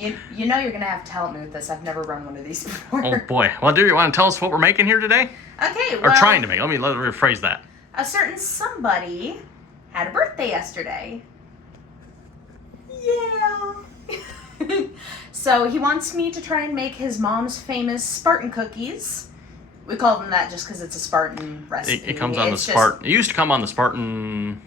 You know you're gonna have to help me with this. I've never run one of these before. Oh boy. Well, do you want to tell us what we're making here today? Okay, Or trying to make. Let me rephrase that. A certain somebody had a birthday yesterday. Yeah. So he wants me to try and make his mom's famous Spartan cookies. We call them that just because it's a Spartan recipe. It comes on the Spartan. It used to come on the Spartan.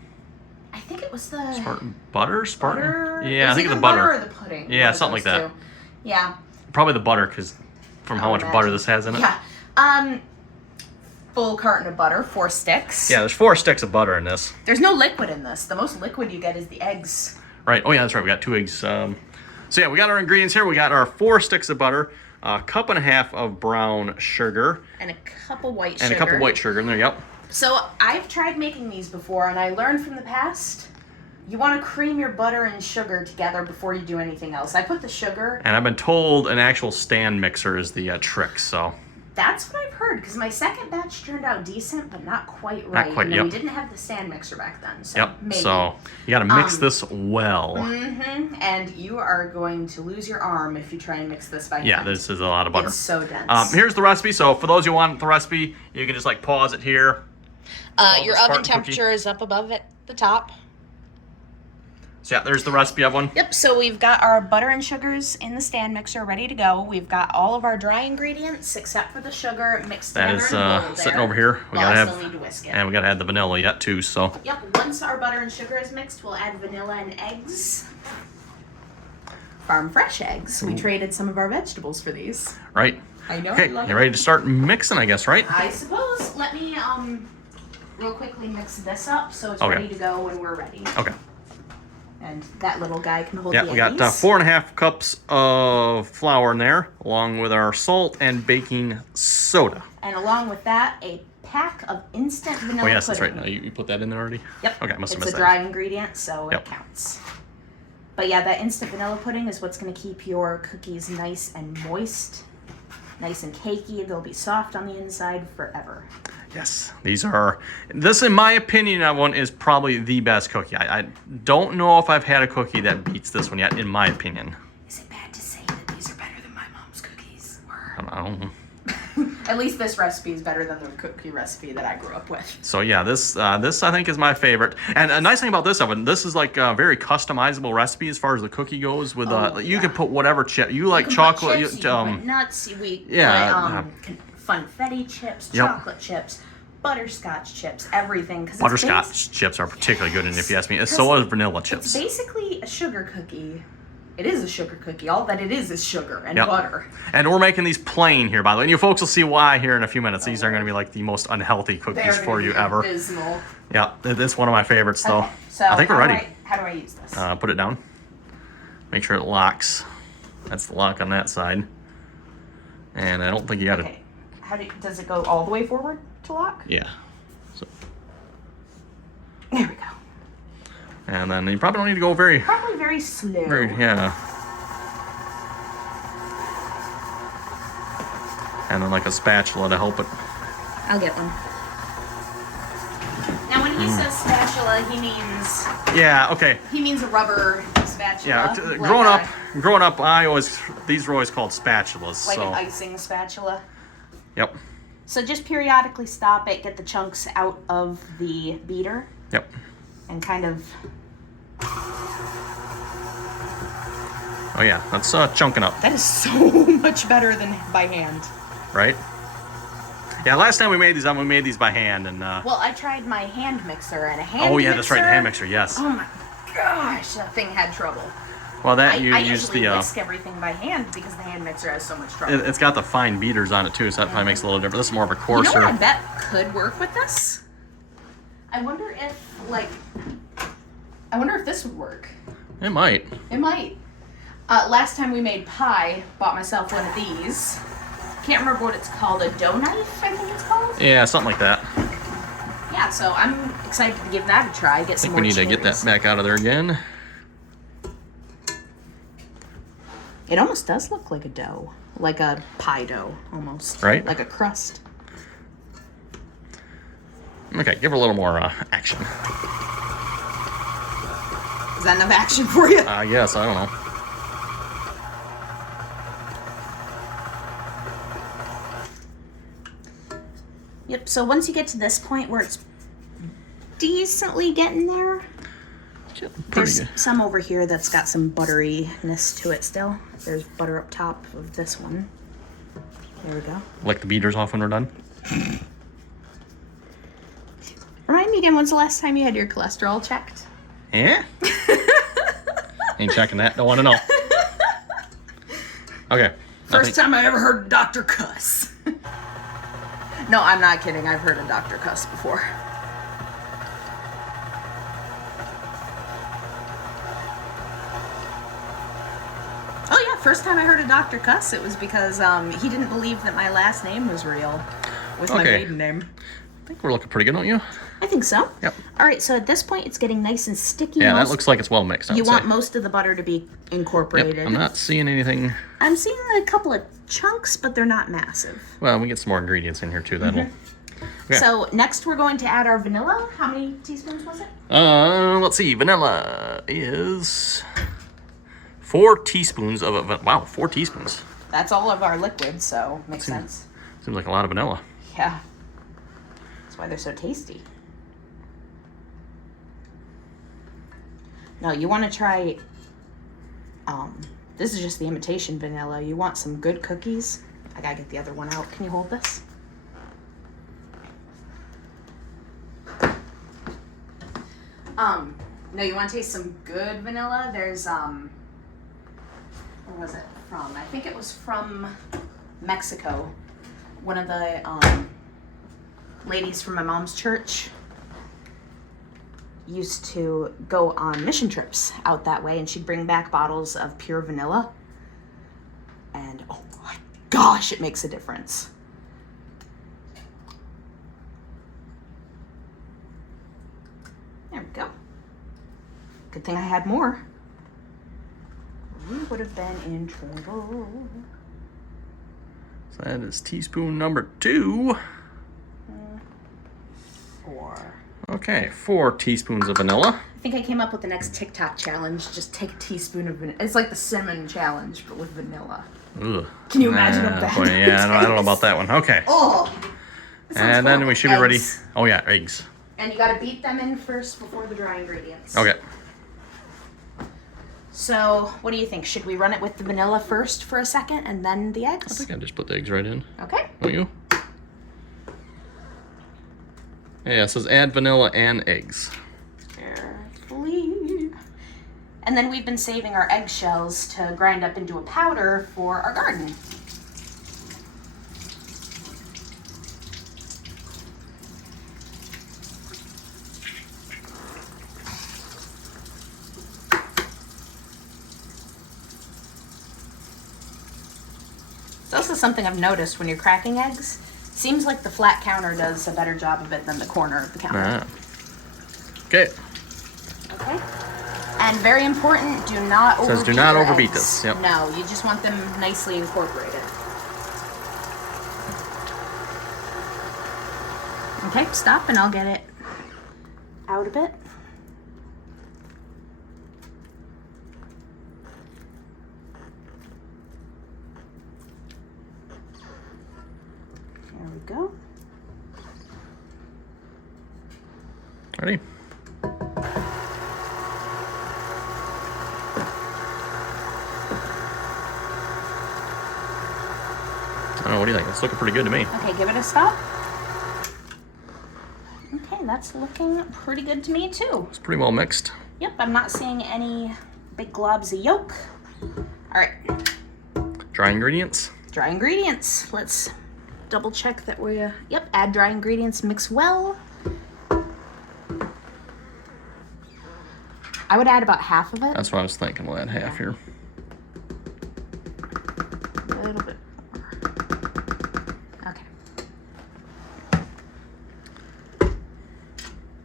I think it was the Spartan butter. butter. Yeah, I think the the butter. or the pudding. Yeah, One of something like those that. two. Yeah. Probably the butter, because from how much butter this has in it. Yeah. Full carton of butter, 4 sticks. Yeah, there's 4 sticks of butter in this. There's no liquid in this. The most liquid you get is the eggs. Right. Oh yeah, that's right. We got 2 eggs. So yeah, we got our ingredients here. We got our 4 sticks of butter, a cup and a half of brown sugar, And a cup of white sugar. and a cup of white sugar. And there you go. So I've tried making these before, and I learned from the past, you want to cream your butter and sugar together before you do anything else. I put the sugar. And I've been told an actual stand mixer is the trick. So That's what I've heard, because my second batch turned out decent, but not quite right. Not quite, And yep. we didn't have the stand mixer back then, so yep. maybe. So you got to mix this well. And you are going to lose your arm if you try and mix this by hand. Yeah, this is a lot of butter. It's so dense. Here's the recipe. So for those who want the recipe, you can just like pause it here. Your oven temperature is up above at the top. So yeah, there's the recipe of one. Yep, so we've got our butter and sugars in the stand mixer ready to go. We've got all of our dry ingredients except for the sugar mixed That together is in a bowl sitting there. over here. We Well, gotta I have, still need to whisk it. and we gotta add the vanilla yet too. So Yep, once our butter and sugar is mixed, we'll add vanilla and eggs. Farm fresh eggs. We traded some of our vegetables for these. right. I know. Okay, I love you it. ready to start mixing? I guess, right? I suppose. Let me real quickly mix this up so it's Okay. ready to go when we're ready. Okay. And that little guy can hold Yeah, the we got eggies. 4.5 cups of flour in there, along with our salt and baking soda. And along with that, a pack of instant vanilla Oh yes, that's pudding. right. You put that in there already? Yep. Okay, must have It's missed a that. dry ingredient, so Yep. it counts. But yeah, that instant vanilla pudding is what's going to keep your cookies nice and moist, nice and cakey. They'll be soft on the inside forever. Yes, this in my opinion, that one is probably the best cookie. I don't know if I've had a cookie that beats this one yet, in my opinion. Is it bad to say that these are better than my mom's cookies? Or... I don't know. At least this recipe is better than the cookie recipe that I grew up with. So yeah, this I think is my favorite. And a nice thing about this oven, this is like a very customizable recipe as far as the cookie goes. With you can put whatever chip you like, You can chocolate. put chips, you can put nuts. yeah, Funfetti chips, Yep. chocolate chips, butterscotch chips, everything. Cause Butterscotch chips are particularly good, and if you ask me, so is vanilla It's chips. basically a sugar cookie. It is a sugar cookie. All that it is sugar and Yep. butter. And we're making these plain here, by the way. And you folks will see why here in a few minutes. These are going to be like the most unhealthy cookies for you ever. Abysmal. Yeah, it's one of my favorites though. Okay, so I think we're ready. How do I use this? Put it down. Make sure it locks. That's the lock on that side. And I don't think you got Okay. Does it go all the way forward to lock? Yeah. So, There we go. and then you probably don't need to go very, Probably very slow. yeah. And then like a spatula to help it. I'll get one. Now, when he says spatula, Yeah. Okay. he means a rubber spatula. Yeah. like Growing up, these were always called spatulas. like so. an icing spatula. Yep. So just periodically stop it, get the chunks out of the beater, Yep. and kind of. Oh yeah, that's chunking up, That is so much better than by hand. right? Yeah. Last time we made these by hand, and. Well, I tried my hand mixer and a hand Oh mixer. yeah, that's right. The hand mixer. Yes. Oh my gosh, that thing had trouble. Well, that I you use usually the. whisk everything by hand because the hand mixer has so much trouble. It's got the fine beaters on it too, so that probably makes it a little different. This is more of a You know coarser. what I bet could work with this? I wonder if this would work. It might. It might. Last time we made pie, bought myself one of these. Can't remember what it's called. A dough knife, I think it's called. Yeah, something like that. Yeah, so I'm excited to give that a try. Get I some think more we need to get that cherries. back out of there again. It almost does look like a dough, like a pie dough, almost. Right. Like a crust. Okay, give her a little more action. Is that enough action for you? Yes, I don't know. Yep, so once you get to this point where it's decently getting there, Pretty there's good. some over here that's got some butteriness to it still. There's butter up top of this one. There we go. Like the beaters off when we're done. Remind me again, when's the last time you had your cholesterol checked? Yeah? Ain't checking that. Don't want to know. Okay. First time I ever heard a doctor cuss. No, I'm not kidding. I've heard a doctor cuss before. Oh yeah, first time I heard a doctor cuss, it was because he didn't believe that my last name was real with my Okay. maiden name. I think we're looking pretty good, don't you? I think so. Yep. All right, so at this point, it's getting nice and sticky. Yeah, that looks like it's well mixed. I You would want say. most of the butter to be incorporated. Yep, I'm not seeing anything. I'm seeing a couple of chunks, but they're not massive. Well, we get some more ingredients in here too. That'll. Okay. So next we're going to add our vanilla. How many teaspoons was it? Let's see. Vanilla is 4 teaspoons of it. Wow, 4 teaspoons. That's all of our liquid, so makes sense. Seems like a lot of vanilla. Yeah. That's why they're so tasty. No, you want to try, this is just the imitation vanilla. You want some good cookies. I gotta get the other one out. Can you hold this? No, you want to taste some good vanilla? There's, where was it from? I think it was from Mexico. One of the, ladies from my mom's church used to go on mission trips out that way, and she'd bring back bottles of pure vanilla. And oh my gosh, it makes a difference. There we go. Good thing I had more. We would have been in trouble. So that is teaspoon number 2. 4. Okay, 4 teaspoons of vanilla. I think I came up with the next TikTok challenge. Just take a teaspoon of vanilla. It's like the cinnamon challenge, but with vanilla. Ugh. Can you imagine a bad boy, yeah, I don't know about that one. Okay. Oh! that sounds And then horrible. we should be ready. Eggs. Oh yeah, eggs. And you gotta beat them in first before the dry ingredients. Okay. So, what do you think? Should we run it with the vanilla first for a second and then the I eggs? think I just put the eggs right in. Okay. Don't you? Yeah, it says add vanilla and eggs. Carefully. And then we've been saving our eggshells to grind up into a powder for our garden. It's also something I've noticed when you're cracking eggs. Seems like the flat counter does a better job of it than the corner of the counter. Ah. Okay. Okay. And very important, do not overbeat Says do not your overbeat eggs. this, yep. No, you just want them nicely incorporated. Okay, stop and I'll get it out a bit. There we go. Ready? I don't know, what do you think? It's looking pretty good to me. Okay, give it a stop. Okay, that's looking pretty good to me too. It's pretty well mixed. Yep, I'm not seeing any big globs of yolk. All right, Dry ingredients. dry ingredients. Let's double check that we, yep, add dry ingredients, mix well. I would add about half of it. That's what I was thinking. We'll add half here. A little bit more. Okay.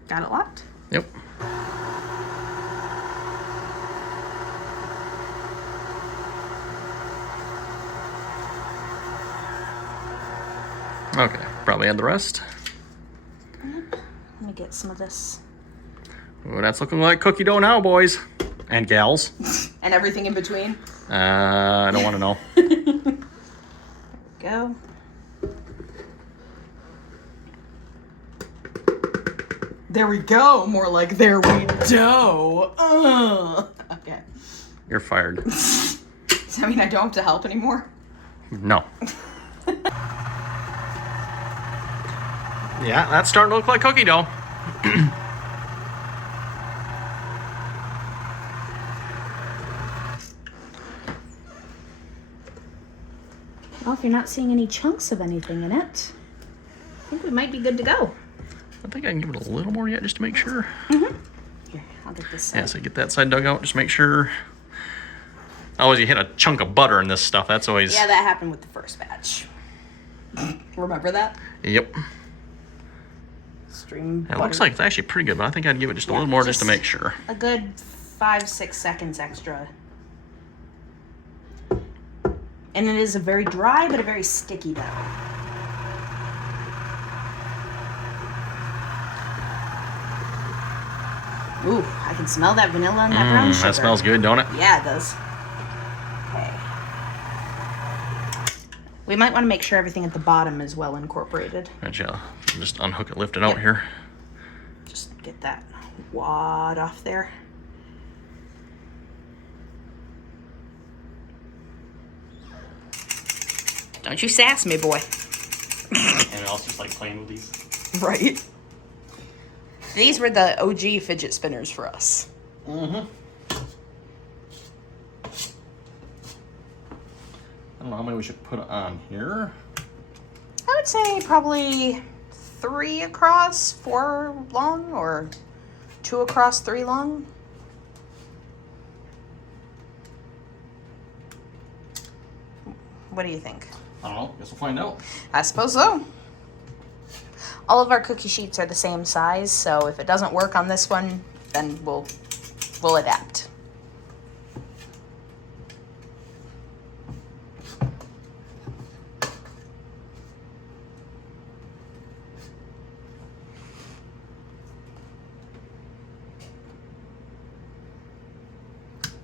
Got it locked? Yep. Okay, probably add the rest. Let me get some of this. Ooh, that's looking like cookie dough now, boys and gals. And everything in between. I don't want to know. Go. There we go. More like there we do. Okay. You're fired. Does that mean I don't have to help anymore? No. Yeah, that's starting to look like cookie dough. Well, if you're not seeing any chunks of anything in it, I think we might be good to go. I think I can give it a little more yet just to make sure. Here, I'll get this side. Yeah, so get that side dug out, just make sure. Always you hit a chunk of butter in this stuff. That's always. Yeah, that happened with the first batch. Remember that? Yep. Stream It looks like it's actually pretty good, but I think I'd give it just a little more just to make sure. A good 5-6 seconds extra. And it is a very dry, but a very sticky dough. Ooh, I can smell that vanilla and that brown sugar. That smells good, don't it? Yeah, it does. Okay. We might want to make sure everything at the bottom is well incorporated. Gotcha. Just unhook it, lift it out here. Just get that wad off there. Don't you sass me, boy. And else just like playing with these. Right. These were the OG fidget spinners for us. Mm-hmm. I don't know how many we should put on here. I would say probably 3 across, 4 long, or 2 across, 3 long. What do you think? I don't know. Guess we'll find out. I suppose so. All of our cookie sheets are the same size, so if it doesn't work on this one, then we'll adapt.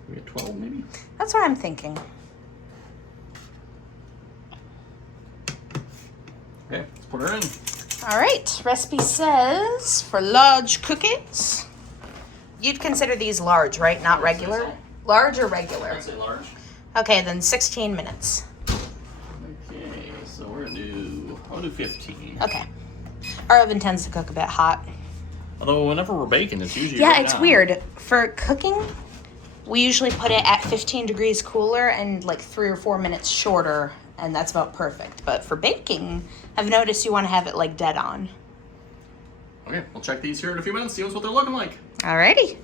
We get 12 maybe? That's what I'm thinking. Okay, let's put her in. All right, recipe says for large cookies, you'd consider these large, right? Not regular? Large or regular? I'd say large. Okay, then 16 minutes. Okay, so we're gonna do, I'll do 15. Okay. Our oven tends to cook a bit hot. Although whenever we're baking, it's usually Yeah, right it's on. weird. For cooking, we usually put it at 15 degrees cooler and like 3 or 4 minutes shorter, and that's about perfect. But for baking, I've noticed you want to have it like dead on. Okay, we'll check these here in a few minutes, see what they're looking like. Alrighty.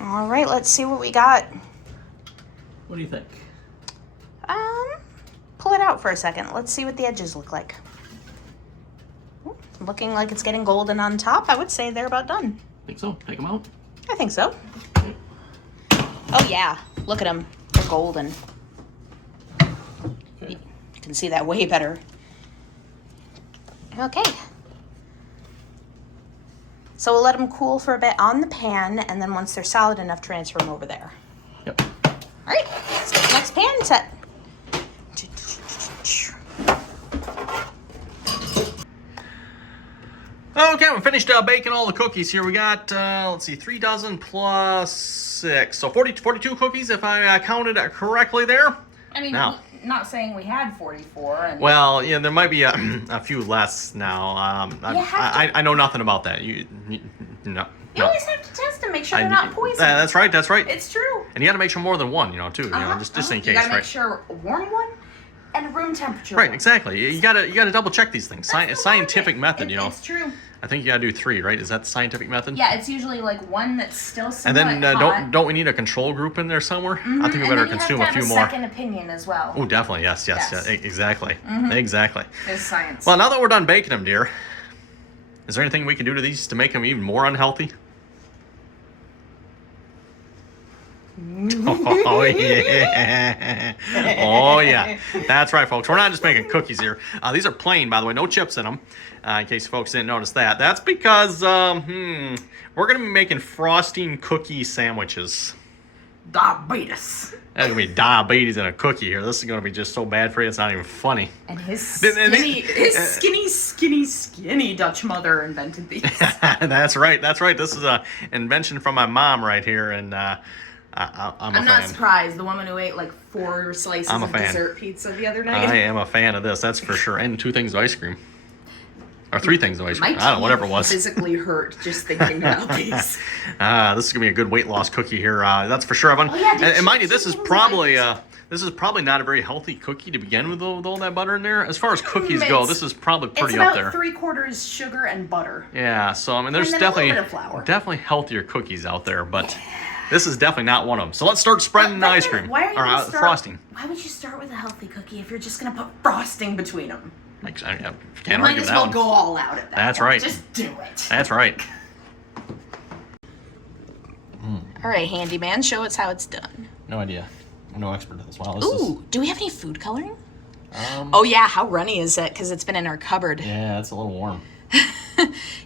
All right, let's see what we got. What do you think? Pull it out for a second. Let's see what the edges look like. Ooh, looking like it's getting golden on top. I would say they're about done. Think so? Take them out. I think so. Oh yeah, look at them. They're golden. Okay. You can see that way better. Okay. So we'll let them cool for a bit on the pan, and then once they're solid enough, transfer them over there. Yep. All right, let's get the next pan set. Okay, we finished baking all the cookies here. We got, let's see, 3 dozen plus 6. So 42 cookies, if I counted it correctly there. I mean, Now. not saying we had 44. And Well, yeah, there might be a few less now. I know nothing about that. You no. you always have to test them, make sure they're not poisoned. That's right. That's right. It's true. And you got to make sure more than one, too. Just in case, You gotta right? make sure a warm one and a room temperature Right, one. exactly. You gotta double check these things. That's the Scientific logic. method, It's true. I think you gotta do 3, right? Is that the scientific method? Yeah, it's usually like one that's still And somewhat then hot. don't we need a control group in there somewhere? I think we And better then you consume have a to few have more. second opinion as well. Oh, definitely. Yes. Yes. Yeah, exactly. Exactly. There's science. Well, now that we're done baking them, dear, is there anything we can do to these to make them even more unhealthy? Oh yeah. Oh yeah. That's right, folks. We're not just making cookies here. These are plain, by the way, no chips in them. In case folks didn't notice that. That's because we're gonna be making frosting cookie sandwiches. Diabetes. There's gonna be diabetes in a cookie here. This is gonna be just so bad for you. It's not even funny. And his skinny Dutch mother invented these. That's right. That's right. This is a invention from my mom right here, and I'm I'm not surprised. The woman who ate like 4 slices of dessert pizza the other night. I am a fan of this. That's for sure. And 2 things of ice cream. Or 3 things of ice cream. I don't know, whatever it was. My teeth physically hurt just thinking about these. This is going to be a good weight loss cookie here. That's for sure, Evan. Oh, yeah, and mind you, this is probably not a very healthy cookie to begin with all that butter in there. As far as cookies go, this is probably pretty up there. It's about 3/4 sugar and butter. Yeah, so I mean, there's definitely healthier cookies out there, but this is definitely not one of them. So let's start spreading the ice cream. Frosting. Why would you start with a healthy cookie if you're just going to put frosting between them? Can't you might argue as that well one. go all out at that. That's point. right. Just do it. That's right. All right, handyman, show us how it's done. No idea. I'm no expert at this. Wow. Ooh, do we have any food coloring? Oh yeah, how runny is it? Because it's been in our cupboard. Yeah, it's a little warm.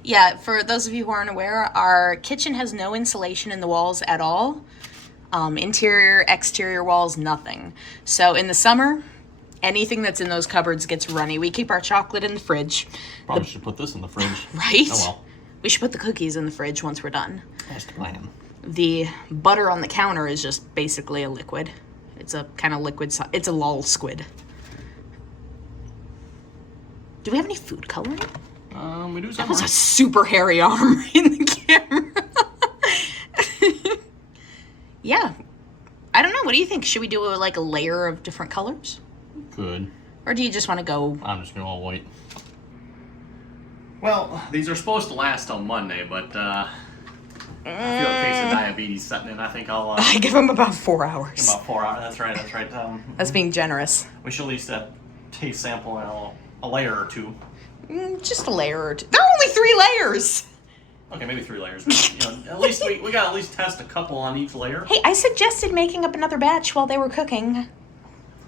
Yeah, for those of you who aren't aware, our kitchen has no insulation in the walls at all. Interior, exterior walls, nothing. So in the summer, anything that's in those cupboards gets runny. We keep our chocolate in the fridge. Probably should put this in the fridge. Right? Oh well. We should put the cookies in the fridge once we're done. That's the plan. The butter on the counter is just basically a liquid. It's a kind of liquid, it's a lol squid. Do we have any food coloring? We do That was something. a super hairy arm in the camera. Yeah. I don't know. What do you think? Should we do like a layer of different colors? Good. Or do you just want to go? I'm just going to all white. Well, these are supposed to last till Monday, but I feel a case of diabetes setting in. I think I'll... I give them about 4 hours. About 4 hours. That's right. That's right. That's being generous. We should at least taste sample a layer or 2. Just a layer or 2. There are only 3 layers. Okay, maybe 3 layers. But, at least we got to at least test a couple on each layer. Hey, I suggested making up another batch while they were cooking.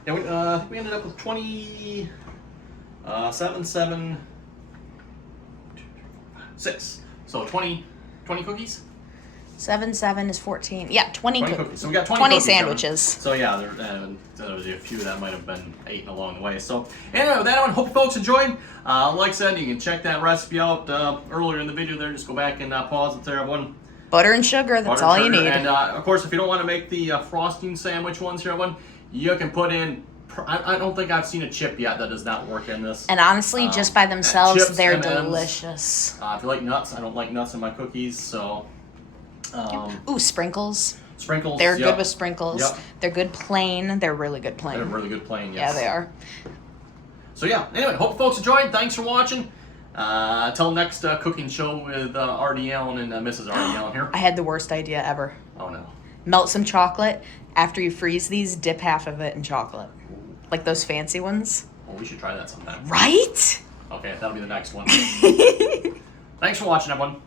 Yeah, I think we ended up with 27, 6. So 20 cookies? 7 is 14. Yeah, 20 cookies. So we got 20 cookies sandwiches. So yeah, there was a few that might have been eaten along the way. So anyway, with that one, hope folks enjoyed. Like I said, you can check that recipe out earlier in the video there. Just go back and pause it there, everyone. Butter and sugar, that's all you need. And of course, if you don't want to make the frosting sandwich ones here, everyone, you can put in... I don't think I've seen a chip yet that does not work in this. And honestly, just by themselves, chips, they're M&Ms. delicious. If you like nuts, I don't like nuts in my cookies, so... Ooh, sprinkles. Sprinkles. They're good with sprinkles. Yep. They're good plain. They're really good plain. They're really good plain, yes. Yeah, they are. So yeah, anyway, hope folks enjoyed. Thanks for watching. Till next cooking show with R.D. Allen and Mrs. R.D. Allen here. I had the worst idea ever. Oh no. Melt some chocolate. After you freeze these, dip half of it in chocolate. Like those fancy ones. Well, we should try that sometime. Right? Okay, that'll be the next one. Thanks for watching, everyone.